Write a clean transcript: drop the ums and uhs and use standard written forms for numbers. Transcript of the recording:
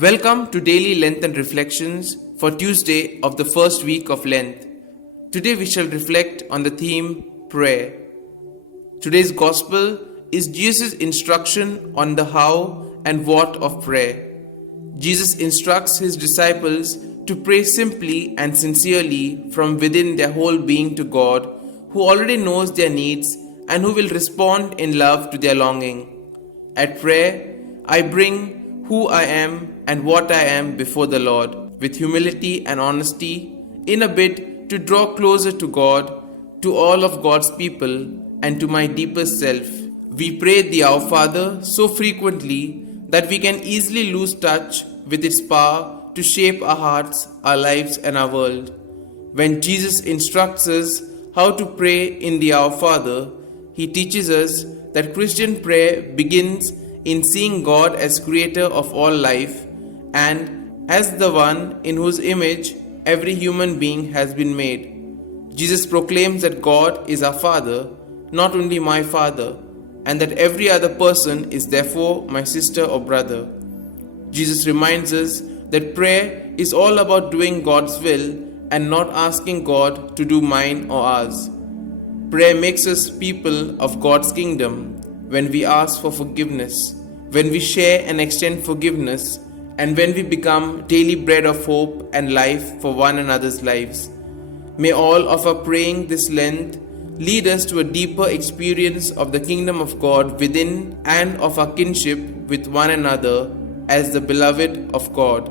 Welcome to Daily Lenten Reflections for Tuesday of the first week of Lent. Today we shall reflect on the theme Prayer. Today's Gospel is Jesus' instruction on the how and what of prayer. Jesus instructs his disciples to pray simply and sincerely from within their whole being to God, who already knows their needs and who will respond in love to their longing. At prayer, I bring who I am and what I am before the Lord, with humility and honesty, in a bid to draw closer to God, to all of God's people, and to my deepest self. We pray the Our Father so frequently that we can easily lose touch with its power to shape our hearts, our lives, and our world. When Jesus instructs us how to pray in the Our Father, he teaches us that Christian prayer begins in seeing God as creator of all life and as the one in whose image every human being has been made. Jesus proclaims that God is our Father, not only my Father, and that every other person is therefore my sister or brother. Jesus reminds us that prayer is all about doing God's will and not asking God to do mine or ours. Prayer makes us people of God's kingdom when we ask for forgiveness, when we share and extend forgiveness, and when we become daily bread of hope and life for one another's lives. May all of our praying this Lent lead us to a deeper experience of the kingdom of God within and of our kinship with one another as the beloved of God.